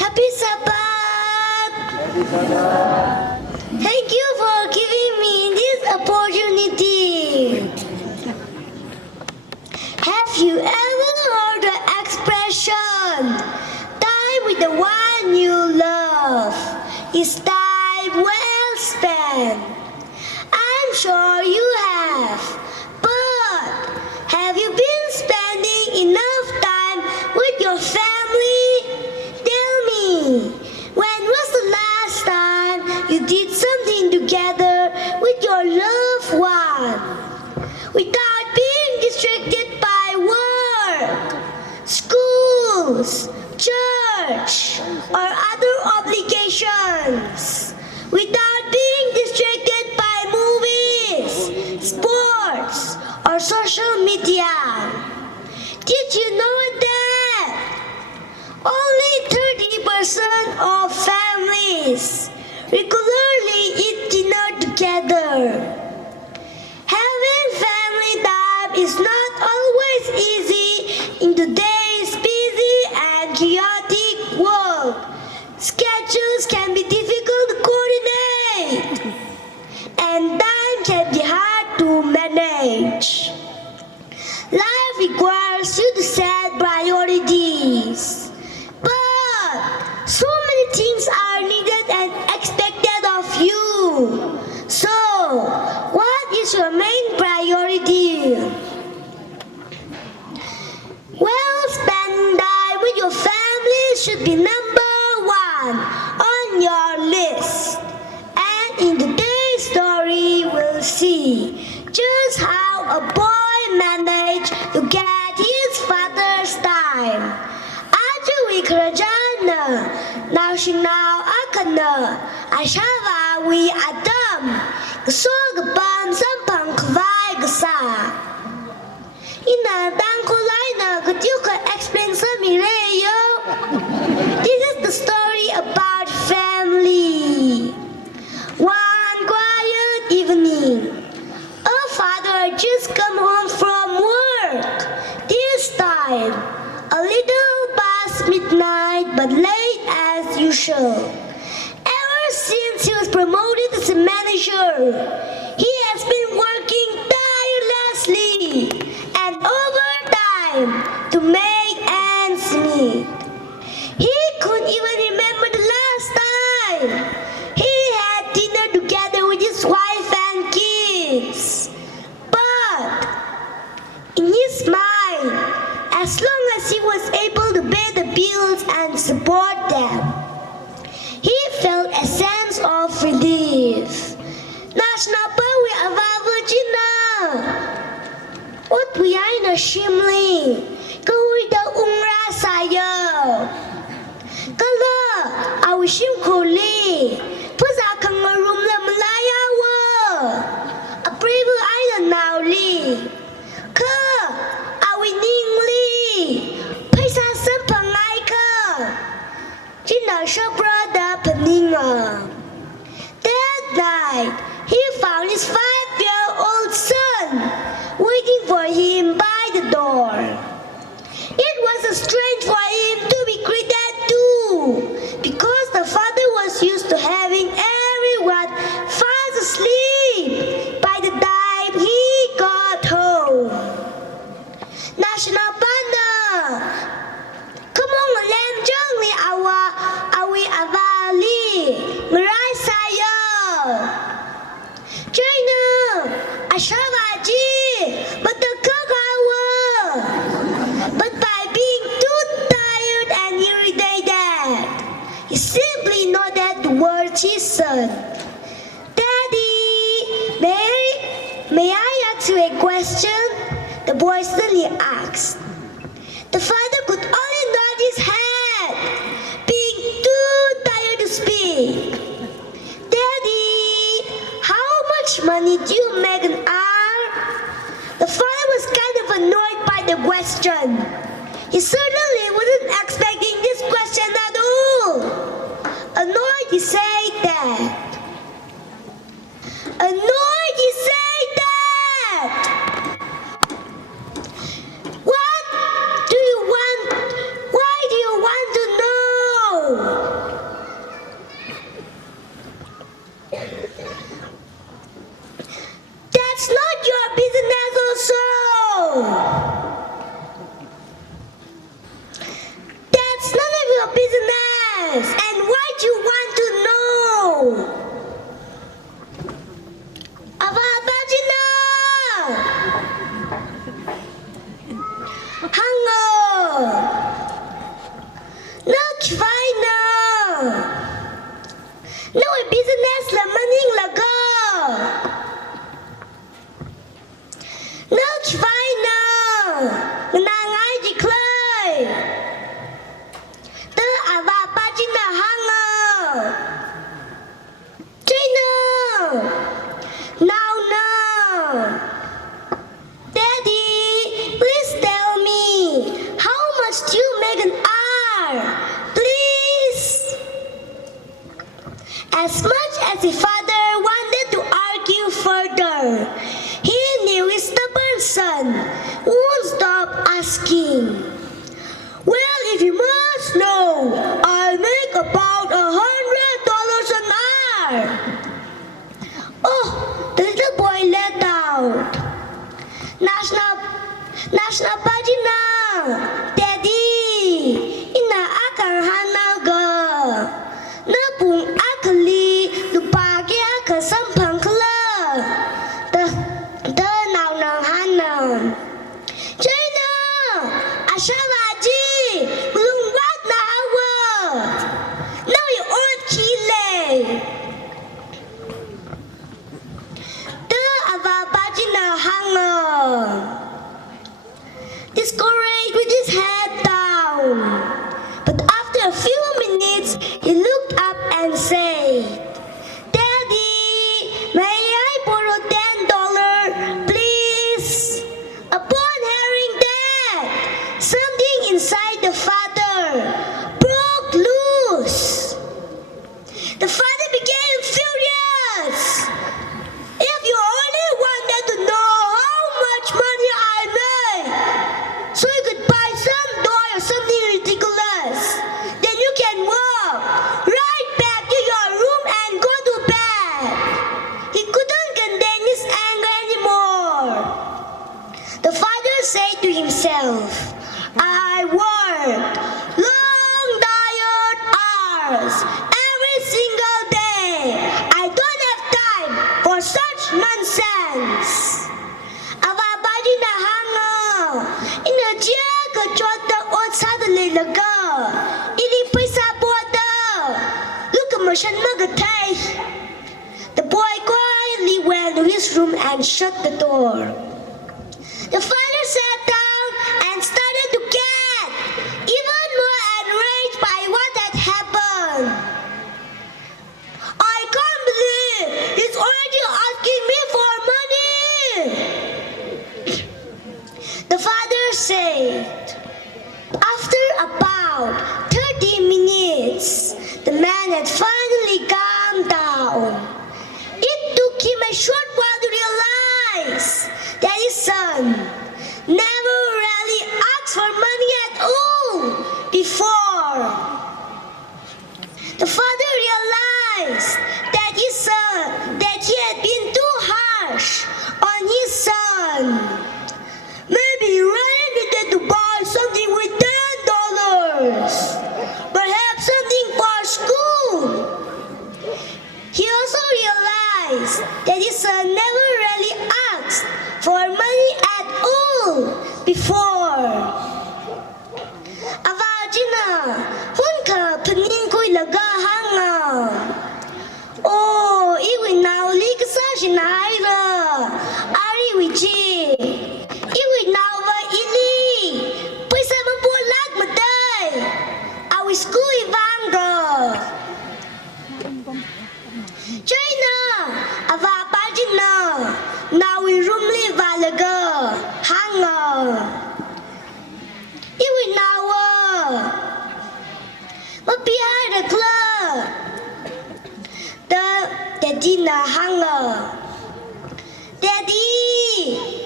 Happy Sabbath! Thank you for giving me this opportunity. Have you ever heard the expression, time with the one you love is time well spent? I'm sure you have, but have you been spending enough time with your family? Tell me, when was the last time you did something together with your loved one without being distracted by work, schools, church, or other obligations, without being distracted by movies, sports, or social media? Did you know that only 30% of families regularly eat dinner together? Having family time is not always easy in today's busy and chaotic world. Schedules can be difficult to coordinate, and time can be hard to manage. Life requires you to set priorities, but so many things are needed and expected of you. So, what is your main priority? Well, spending time with your family should be number one on your list. And in today's story, we'll see just how a boy managed to get his father's time. Ajuwi kerajaan, nasional akana, asyara wi adam, kesogeban sampang kwai gesa. Ina dang kulai na ketiu ke explain samireyo. This is the story about family. One quiet evening, a father had just come home from work. This time, a little past midnight, but late as usual. Ever since he was promoted as a manager, he has been working tirelessly and overtime to make ends meet. He couldn't even remember the last time he had dinner together with his wife and kids. But in his mind, as long as he was able to pay the bills and support them, he felt a sense of relief. Nasionapa we avavajina. What we are in a shimli. Kawai da umra sayo. Kala awishim kuli. Puza kangarum la malaya wa. Apribu aina nauli. Ka awi ningli. Paisa sampangai ka. Jina shabrada paninga. That night, he found his 5-year-old son waiting for him by the door. It was strange for him to be greeted too, because the father was used to having everyone fast asleep by the time he got home. National Banda, come on, lam jong li awi avali, ngerai sayo. China, ashavaji, but the kakawa. But by being too tired and irritated, he simply nodded towards his son. Daddy, may I ask you a question? The boy suddenly asked. The father could only nod his head, being too tired to speak. Daddy, how much money do you make an hour? The father was kind of annoyed by the question. He certainly wasn't expecting this question at all. Annoyed, he said that. Annoyed, he said that. What Yes, and why do you want to know? Avabajina! Hunger! Not final! No business là money là go! Not final! Nàng ai declare! The Avabajina hunger! China! Now, now! Daddy, please tell me, how much do you make an hour? Please! As much as the father wanted to argue further, he knew his stubborn son won't stop asking. Well, if you must know, I make about $100 an hour. Oh, the little boy let out. National Pagina, Daddy, inaakang hanaga. Napung akali, lupagi akasampang kala. The now nang hanam. China, Ashavaji, lungwat na awa. Now you old Chile. The Avabajina hunger. Discouraged with his head down. But after a few minutes, he looked up and said, Daddy, may I borrow $10, please? Upon hearing that, something inside the father broke loose. The father became furious. If you only wanted to know how much money I make, so you could buy some toy or something ridiculous, then you can walk right back to your room and go to bed. He couldn't contain his anger anymore. The father said to himself, I worked long, tired hours every single day. I don't have time for such nonsense. Avabajina hanga, inajia ka chota ot suddenly laga. Ili paisa bota. Look at Marshan Magatay. The boy quietly went to his room and shut the door. The father sat down and started to get even more enraged by what had happened. I can't believe he's already asking me for money. The father said, after about 30 minutes, the man had finally calmed down. It took him a short while to realize that his son never really asked for money at all before. The father realized that he had been too harsh on his son. Maybe he really needed to buy something with $10, perhaps something for school. He also realized that his son never really asked for money at all before. Avajina, hunka panin ko'y lagahanga. Oh, iwi nauli ka sa sinaira. Ari wiji. Iwi nawa ili. Paisa mabulag maday. Awi school ivanga. China, Avabajina. Now we room live valaga. Hanga. Iwi nawa. Mapihar the club. Daddy na hanga. Daddy,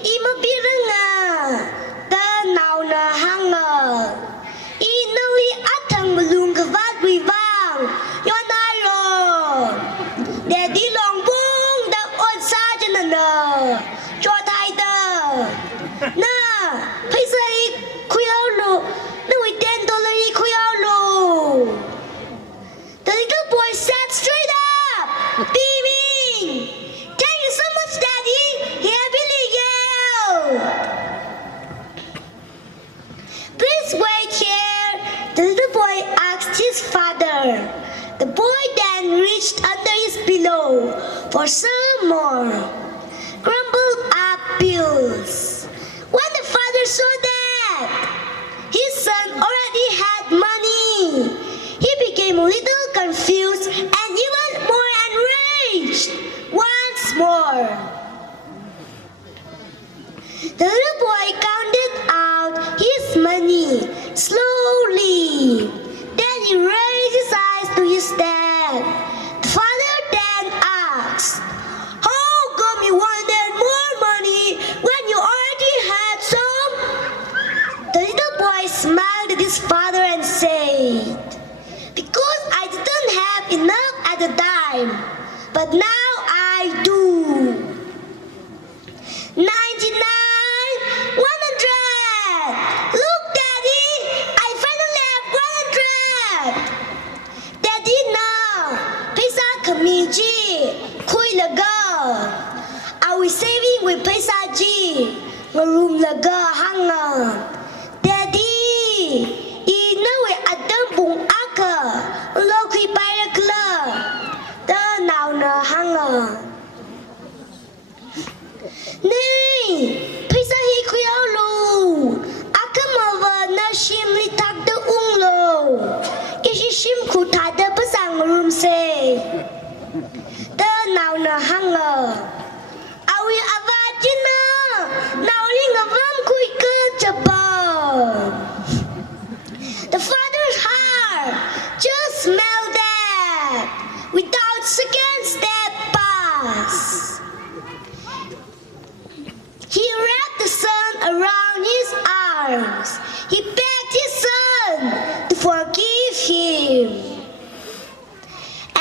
imabiranga. The now na hanga. Inawi atang malung kavad wivang. Yon ayon. Daddy long bung da on sajan na. Chotai da. Na, paisa i kuyalo. No, $10 i kuyalo. boy asked his father. The boy then reached under his pillow for some more crumbled up pills. When the father saw that his son already had money, he became a little confused and even more enraged once more. The little boy counted out his money slowly. Then he raised his eyes to his dad. The father then asked, "How come you wanted more money when you already had some?" The little boy smiled at his father and said, "Because I didn't have enough at the time, but now I do." 99, 100. Look, Daddy, I finally have 100. Daddy now, paisa khami ji, khui laga. Are we saving with paisa ji? Ngarum laga hanga. Daddy, ina we adam bung aka, lo khi pai la kla. Da now na hanga. Này, paisa hi khuya lo. Akamawa na shim li tak da ung lo. Ishi shim khu tha da pasang room se. Da now na hanga. Awi avajina. Now ling avam kui ke chaba. The father's heart just smelled that without second step pass. He wrapped the son around his arms. He begged his son to forgive him.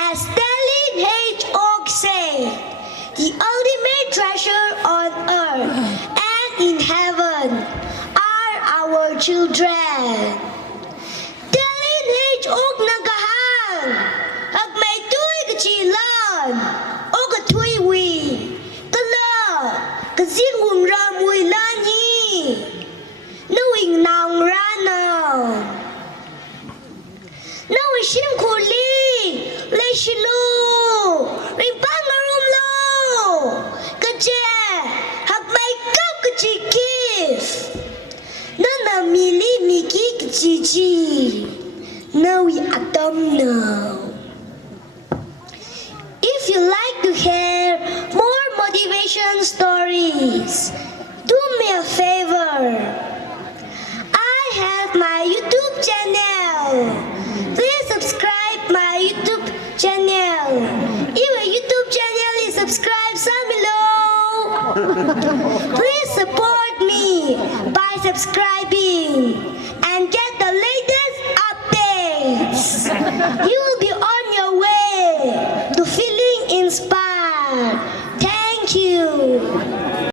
As Stalin H. Oak said, the ultimate treasure on earth and in heaven are our children. Stalin H. Oak nagahan, ag may tuy kachilan, o katui wi, kala, kasing ra mùi lan hi nó hình nòng ra nào nó hình xin khu ly lê xì lô rình băng ở rùm lô cơ chè hạc mày cấp cơ chì kif nó nà mì li mì kì cơ chì chì nó hình atom nào. If you like to hear more motivation stories, do me a favor. I have my YouTube channel. Please subscribe my YouTube channel. If your YouTube channel is subscribed, some below. Please support me by subscribing.